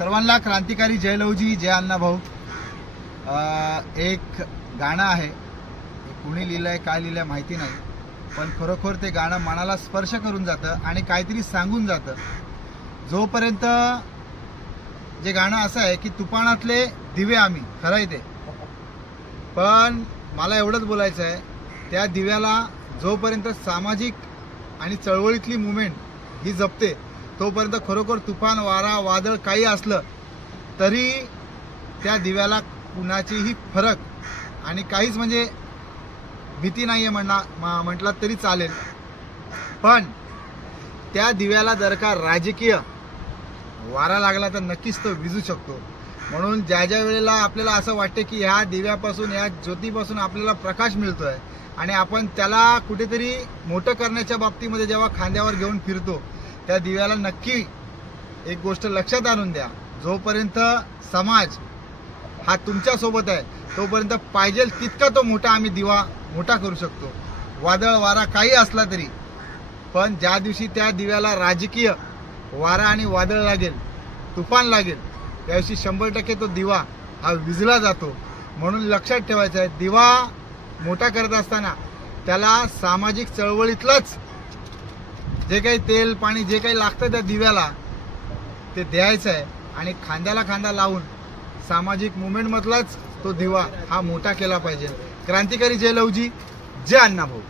सर्वांना क्रांतिकारी जय लवजी, जय अण्णाभाऊ। एक गाणं आहे, कुणी लिहिलंय काय लिहिलंय माहिती नाही, पण खरोखर ते गाणं मनाला स्पर्श करून जातं आणि काहीतरी सांगून जातं। जोपर्यंत जे गाणं असं आहे की तुफानातले दिवे आम्ही, खरं आहे ते, पण मला एवढंच बोलायचं आहे, त्या दिव्याला जोपर्यंत सामाजिक आणि चळवळीतली मुवमेंट ही जपते तोपर्यंत खरोखर तुफान, वारा, वादळ काही असलं तरी त्या दिव्याला कुणाचीही फरक आणि काहीच म्हणजे भीती नाही आहे म्हटलं तरी चालेल। पण त्या दिव्याला जर का राजकीय वारा लागला तर नक्कीच तो विझू शकतो। म्हणून ज्या ज्या वेळेला आपल्याला असं वाटते की ह्या दिव्यापासून, ह्या ज्योतीपासून आपल्याला प्रकाश मिळतोय आणि आपण त्याला कुठेतरी मोठं करण्याच्या बाबतीमध्ये जेव्हा खांद्यावर घेऊन फिरतो, त्या दिव्याला नक्की एक गोष्ट लक्षात आणून द्या, जोपर्यंत समाज हा तुमच्या सोबत आहे तोपर्यंत पाहिजे तितका तो मोठा आम्ही दिवा मोठा करू शकतो, वादळ वारा काही असला तरी। पण ज्या दिवशी त्या दिव्याला राजकीय वारा आणि वादळ लागेल, तुफान लागेल, त्या दिवशी 100% तो दिवा हा विझला जातो। म्हणून लक्षात ठेवायचं आहे, दिवा मोठा करत असताना त्याला सामाजिक चळवळीतलंच जे काही तेल पाणी जे काही लागतं त्या दिव्याला ते द्यायचं आहे आणि खांद्याला खांदा लावून सामाजिक मुवमेंट मधलाच तो दिवा हा मोठा केला पाहिजे। क्रांतिकारी जय लवजी, जय अण्णाभाऊ।